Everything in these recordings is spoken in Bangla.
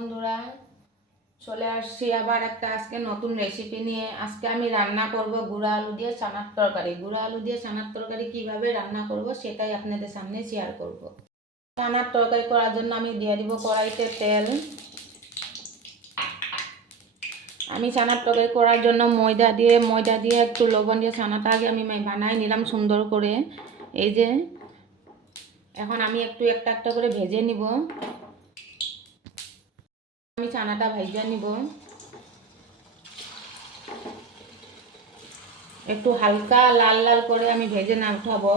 বন্ধুরা, চলে আসছি আবার একটা আজকে নতুন রেসিপি নিয়ে। আজকে আমি রান্না করব গুঁড়া আলু দিয়ে চানার তরকারি। গুঁড়া আলু দিয়ে চানার তরকারি কিভাবে রান্না করব সেটাই আপনাদের সামনে শেয়ার করব। চানার তরকারি করার জন্য আমি দিয়ে দিব কড়াইতে তেল। আমি চানার তরকারি করার জন্য ময়দা দিয়ে একটু লবণ দিয়ে চানাটা আগে আমি বানাই নিলাম সুন্দর করে। এই যে এখন আমি একটু একটা একটা করে ভেজে নিব। আমি চানাটা ভেজে নিব, একটু হালকা লাল লাল করে আমি ভেজে না উঠাবো।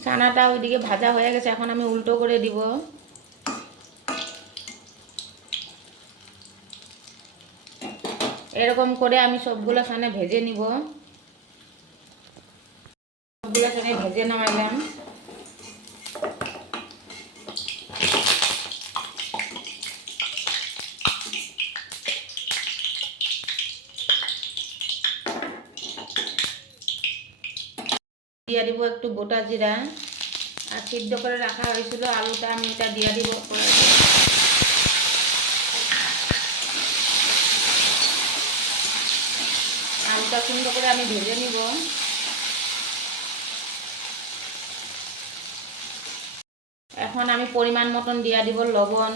চানাটা ওইদিকে ভাজা হয়ে গেছে, এখন আমি উল্টো করে দিব। এরকম করে আমি সবগুলো চানা ভেজে নিব। সবগুলো চানা ভেজে নামাইলাম। দিয়ে দিব একটু গোটা জিরা, আর সিদ্ধ করে রাখা হয়েছিল আলুটা আমি এটা দিয়ে দিব। আলুটা সুন্দর করে আমি ভেজে নিব। এখন আমি পরিমাণ মতন দিয়ে দিব লবণ,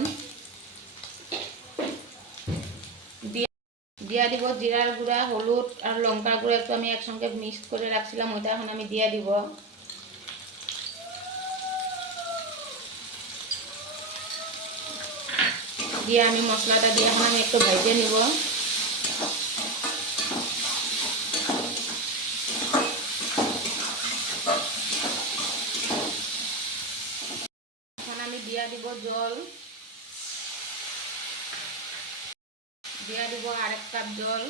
দিয়ে দিব জিরার গুঁড়া, হলুদ আর লঙ্কার গুঁড়া একটু আমি একসঙ্গে মিক্স করে রাখছিলাম, ওইটা এখন আমি দিয়ে দিব। দিয়ে আমি মশলাটা দিয়ে এখন আমি একটু ভেজে নিব। এখন আমি দিয়ে দিব জল, দিয়ে দিব আরেক কাপ জল।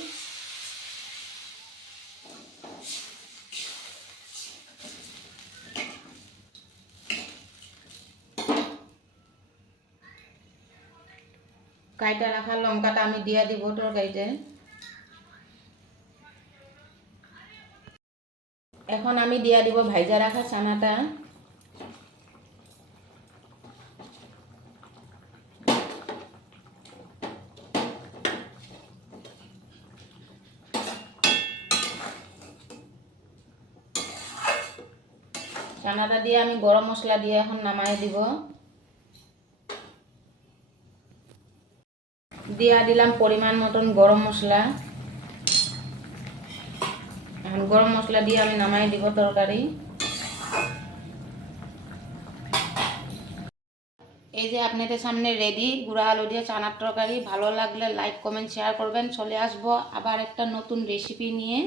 কাইটা রাখা লঙ্কাটা আমি দিয়ে দিব তরকারিতে। এখন আমি দিয়ে দিব ভাজা রাখা চানাটা। চানাটা দিয়ে আমি গরম মশলা দিয়ে এখন নামাই দিব। দিয়ে দিলাম পরিমাণ মতন গরম মশলা। এখন গরম মশলা দিয়ে আমি নামাই দিব তরকারি। এই যে আপনাদের সামনে রেডি গুঁড়া আলু দিয়ে চানার তরকারি। ভালো লাগলে লাইক কমেন্ট শেয়ার করবেন। চলে আসবো আবার একটা নতুন রেসিপি নিয়ে।